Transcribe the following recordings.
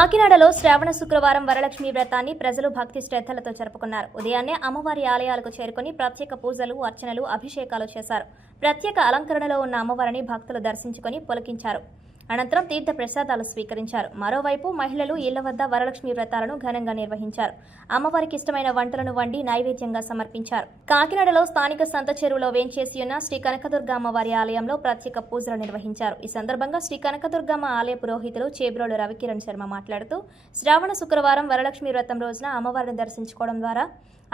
కాకినాడలో శ్రావణ శుక్రవారం వరలక్ష్మి వ్రతాన్ని ప్రజలు భక్తి శ్రద్ధలతో జరుపుకున్నారు. ఉదయాన్నే అమ్మవారి ఆలయాలకు చేరుకుని ప్రత్యేక పూజలు, అర్చనలు, అభిషేకాలు చేశారు. ప్రత్యేక అలంకరణలో ఉన్న అమ్మవారిని భక్తులు దర్శించుకుని పులకించారు. అనంతరం తీర్థ ప్రసాదాలు స్వీకరించారు. మరోవైపు మహిళలు ఇళ్ల వద్ద వరలక్ష్మి వ్రతాలను ఘనంగా నిర్వహించారు. అమ్మవారికి ఇష్టమైన వంటలను వండి నైవేద్యంగా సమర్పించారు. కాకినాడలో స్థానిక సంత చెరువులో వేంచేసి ఉన్న శ్రీ కనకదుర్గ అమ్మవారి ఆలయంలో ప్రత్యేక పూజలు నిర్వహించారు. ఈ సందర్భంగా శ్రీ కనకదుర్గమ్మ ఆలయ పురోహితులు చేబ్రోలు రవికిరణ్ శర్మ మాట్లాడుతూ, శ్రావణ శుక్రవారం వరలక్ష్మి వ్రతం రోజున అమ్మవారిని దర్శించుకోవడం ద్వారా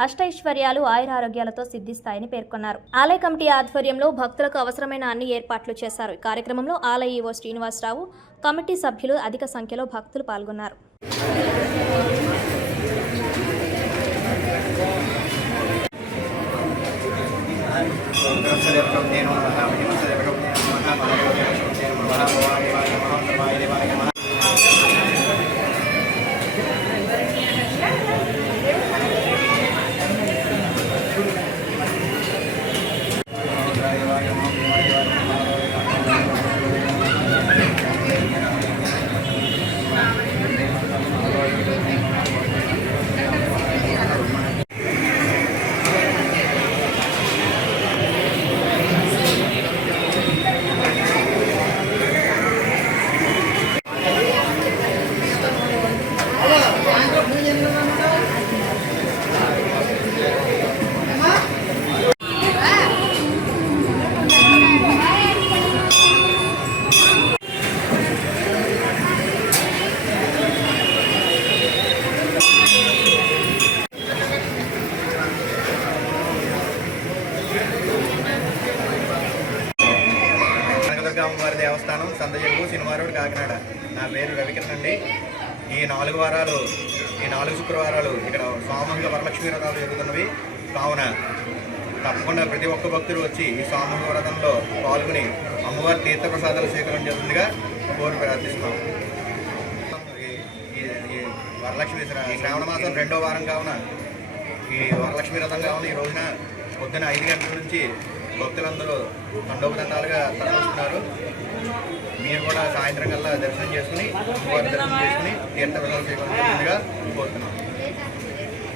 అష్టైశ్వర్యాలు, ఆయురారోగ్యాలతో సిద్ధిస్తాయని పేర్కొన్నారు. ఆలయ కమిటీ ఆధ్వర్యంలో భక్తులకు అవసరమైన అన్ని ఏర్పాట్లు చేశారు. ఈ కార్యక్రమంలో ఆలయ ఈవో శ్రీనివాసరావు, కమిటీ సభ్యులు అధిక సంఖ్యలో భక్తులు పాల్గొన్నారు. అమ్మవారి దేవస్థానం సంతచెరువు సినిమారోడ్ కాకినాడ. నా పేరు రవికిరణ్ అండి. ఈ 4 శుక్రవారాలు ఇక్కడ సామూహిక వరలక్ష్మి వ్రతాలు జరుగుతున్నవి. కావున తప్పకుండా ప్రతి ఒక్క భక్తులు వచ్చి ఈ సామూహిక వ్రతంలో పాల్గొని అమ్మవారి తీర్థప్రసాదాలు స్వీకరించాల్సిందిగా కోరి ప్రార్థిస్తున్నాం. ఈ వరలక్ష్మి శ్రావణ మాసం 2వ వారం కావున ఈ వరలక్ష్మి వ్రతం కావున ఈ రోజున పొద్దున 5 గంటల నుంచి భక్తులందరూ తండోపతండాలుగా తరలిస్తున్నారు. మీరు కూడా సాయంత్రం కల్లా దర్శనం చేసుకుని అమ్మవారి దర్శనం చేసుకుని తీర్థ ప్రసాదాలు స్వీకరించాల్సిందిగా కోరుతున్నాం.